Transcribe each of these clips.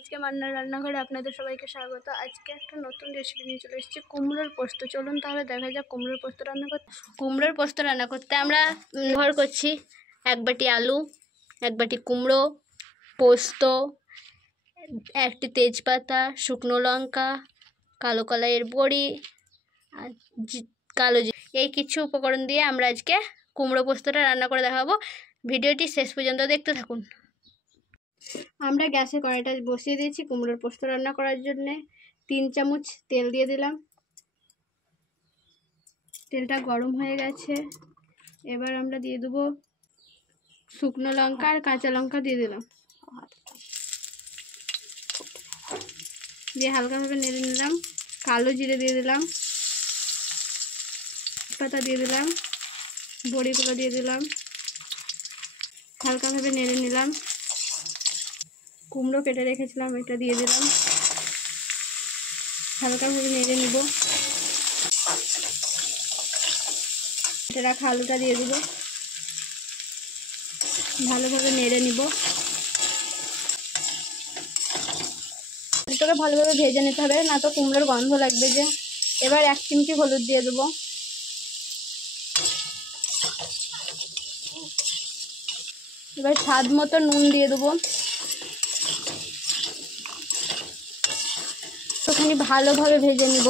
আজকে মান্নার রান্নাঘরে আপনাদের সবাইকে স্বাগত। আজকে একটা নতুন রেসিপি নিয়ে চলে এসেছি, কুমড়োর পোস্ত। চলুন তাহলে দেখা যাক কুমড়োর পোস্ত রান্না করতে। কুমড়োর পোস্ত রান্না করতে আমরা ব্যবহার করছি 1 বাটি আলু, 1 বাটি কুমড়ো, পোস্ত, 1টি তেজপাতা, শুকনো লঙ্কা, কালো কলাইয়ের বড়ি আর কালো জিরে, এই কিছু উপকরণ দিয়ে আমরা আজকে কুমড়ো পোস্তটা রান্না করে দেখাবো। ভিডিওটি শেষ পর্যন্ত দেখতে থাকুন। আমরা গ্যাসে কড়াইটা বসিয়ে দিয়েছি কুমড়োর পোস্ত রান্না করার জন্যে। 3 চামচ তেল দিয়ে দিলাম। তেলটা গরম হয়ে গেছে, এবার আমরা দিয়ে দেবো শুকনো লঙ্কা আর কাঁচা লঙ্কা দিয়ে দিলাম, দিয়ে হালকাভাবে নেড়ে নিলাম। কালো জিরে দিয়ে দিলাম, পাতা দিয়ে দিলাম, বড়িগুলো দিয়ে দিলাম, হালকাভাবে নেড়ে নিলাম। কুমড়ো কেটে রেখেছিলাম, এটা দিয়ে দিলাম, হালকাভাবে নেড়ে নিব। কেটে রাখা আলুটা দিয়ে দিব, ভালোভাবে নেড়ে নিব। এটাকে ভালোভাবে ভেজে নিতে হবে, না তো কুমড়োর গন্ধ লাগবে যে। এবার 1 চিমটি হলুদ দিয়ে দেবো, এবার স্বাদ মতো নুন দিয়ে দেবো। একটুখানি ভালোভাবে ভেজে নিব।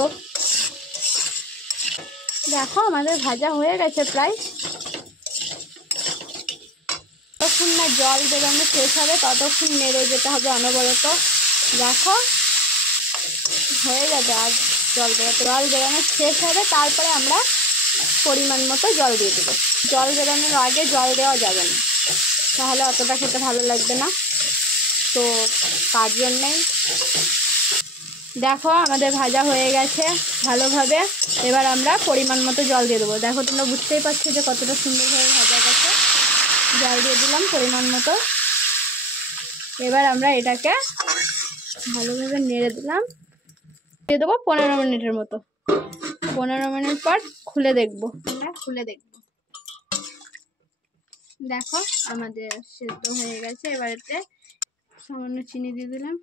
দেখো আমাদের ভাজা হয়ে গেছে প্রায়। যতক্ষণ না জল বেরোনো শেষ হবে ততক্ষণ নেড়ে যেতে হবে অনবরত। দেখো হয়ে যাবে, আর জল বেরোনো শেষ হবে, তারপরে আমরা পরিমাণ মতো জল দিয়ে দেবো। জল বেরোনোর আগে জল দেওয়া যাবে না, তাহলে অতটা খেতে ভালো লাগবে না, তো তার জন্যেই। দেখো আমাদের ভাজা হয়ে গেছে ভালোভাবে, এবার আমরা পরিমাণ মতো জল দিয়ে দেবো। দেখো তোমরা বুঝতেই পারছো যে কতটা সুন্দরভাবে ভাজা গেছে। জল দিয়ে দিলাম পরিমাণ মতো। এবার আমরা এটাকে ভালোভাবে নেড়ে দিলাম, দিয়ে দেবো 15 মিনিটের মতো। 15 মিনিট পর খুলে দেখবো। দেখো আমাদের সেদ্ধ হয়ে গেছে। এবার এতে সামান্য চিনি দিয়ে দিলাম,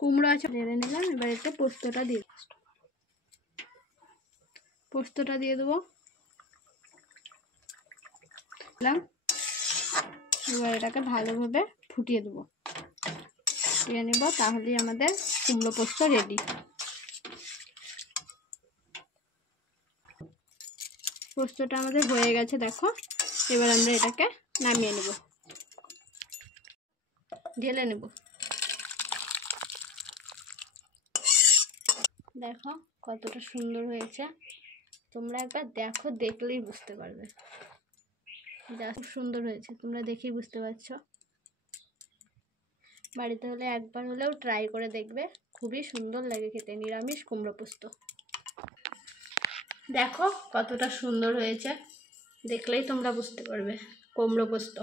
কুমড়ো আছে নেড়ে নিলাম। এবার এতে পোস্তটা দিয়ে দেবো। এবার এটাকে ভালোভাবে ফুটিয়ে দেবো, ফুটিয়ে নেব, তাহলেই আমাদের কুমড়ো পোস্ত রেডি। পোস্তটা আমাদের হয়ে গেছে দেখো। এবার আমরা এটাকে নামিয়ে নেব, ঢেলে নেব। দেখো কতটা সুন্দর হয়েছে, তোমরা একবার দেখো, দেখলেই বুঝতে পারবে। খুব সুন্দর হয়েছে, তোমরা দেখেই বুঝতে পারছো। বাড়িতে হলে একবার হলেও ট্রাই করে দেখবে, খুবই সুন্দর লাগে খেতে নিরামিষ কুমড়ো পোস্ত। দেখো কতটা সুন্দর হয়েছে, দেখলেই তোমরা বুঝতে পারবে কুমড়ো পোস্ত।